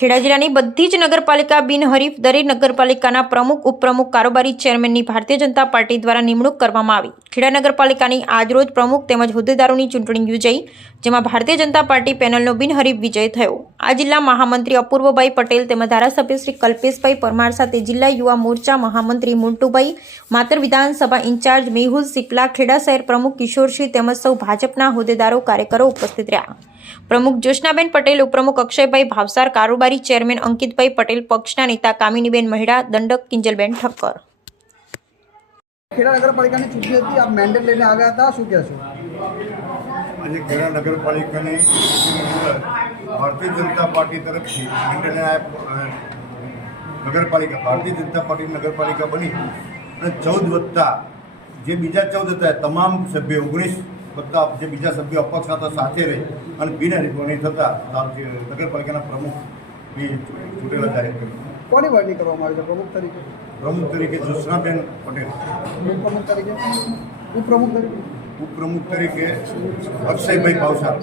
ખેડા જિલ્લાની બધી જ નગરપાલિકા બિનહરીફ દરેક નગરપાલિકાના પ્રમુખ ઉપપ્રમુખ કારોબારી ચેરમેનની ભારતીય જનતા પાર્ટી દ્વારા નિમણૂક કરવામાં આવી ખેડા નગરપાલિકાની આજરોજ પ્રમુખ તેમજ હોદ્દેદારોની ચૂંટણી યોજાઈ જેમાં ભારતીય જનતા પાર્ટી પેનલનો બિનહરીફ વિજય થયો આ જિલ્લા મહામંત્રી અપૂર્વભાઈ પટેલ તેમજ ધારાસભ્ય શ્રી કલ્પેશભાઈ પરમાર સાથે જિલ્લા યુવા મોરચા મહામંત્રી મોન્ટુભાઈ માતર વિધાનસભા ઇન્ચાર્જ મેહુલ સિપલા ખેડા શહેર પ્રમુખ કિશોરસિંહ તેમજ સૌ ભાજપના હોદ્દેદારો કાર્યકરો ઉપસ્થિત રહ્યા પ્રમુખ જ્યોત્સનાબેન પટેલ ઉપપ્રમુખ અક્ષયભાઈ ભાવસાર કારોબારી ચેરમેન અંકિતભાઈ પટેલ પક્ષના નેતા કામિનીબેન મહેડા દંડક કિંજલબેન ઠક્કર ખેડા નગરપાલિકાની ચૂંટણી હતી આપ મેન્ડેટ લઈને આવ્યા હતા શું કહેશો આજે નગરપાલિકાની ભારતીય જનતા પાર્ટી તરફથી બની અને ચૌદ વત્તા જે બીજા ચૌદ હતા તમામ સભ્યો ઓગણીસ વત્તા જે બીજા સભ્યો અપક્ષ હતા સાથે રહી અને બિન હરીફોની થતાં નગરપાલિકાના પ્રમુખની ચૂંટેલા જાહેર કરી કોની વરણી કરવામાં આવી છે પ્રમુખ તરીકે પ્રમુખ તરીકે જ્યોત્સનાબેન પટેલ પ્રમુખ તરીકે ઉપપ્રમુખ તરીકે ઉપપ્રમુખ તરીકે અક્ષયભાઈ ભાવસાર